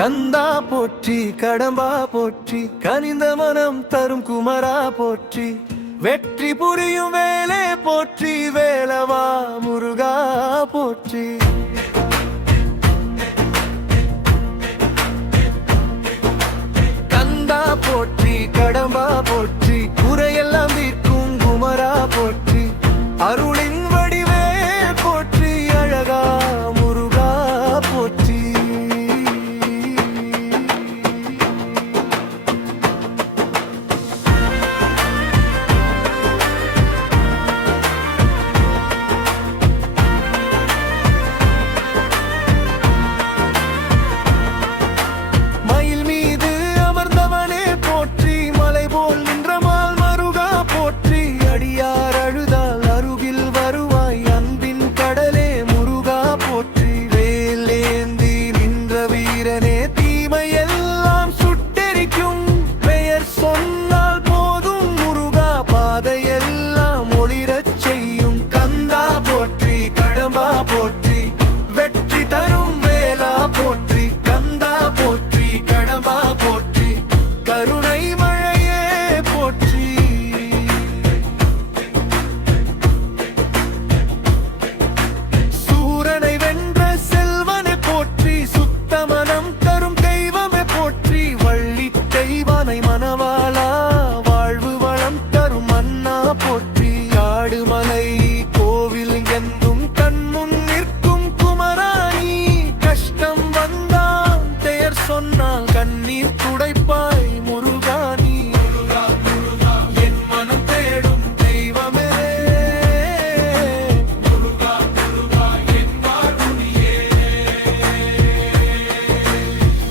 கந்தா போற்றி கடம்பா போற்றி கனிந்த மனம் தரும் குமரா போற்றி வெற்றி புரியும் வேலே போற்றி வேலவா முருகா போற்றி. கந்தா போற்றி கடம்பா போற்றி குறையெல்லாம் தீர்க்கும் குமரா போற்றி அருளின் வடிவே போற்றி அழகா முருகா போற்றி. கண்ணீர் துடைப்பாய் முருகானி என் மனம் தேடும் தெய்வமே முருகா முருகா என் வாருணியே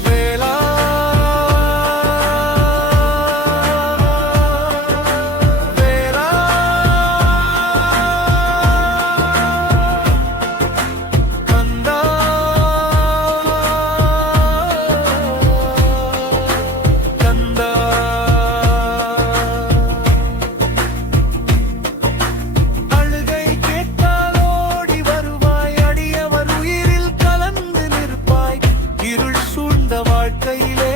வேலா வேலா கந்தா வாழ்க்கையிலே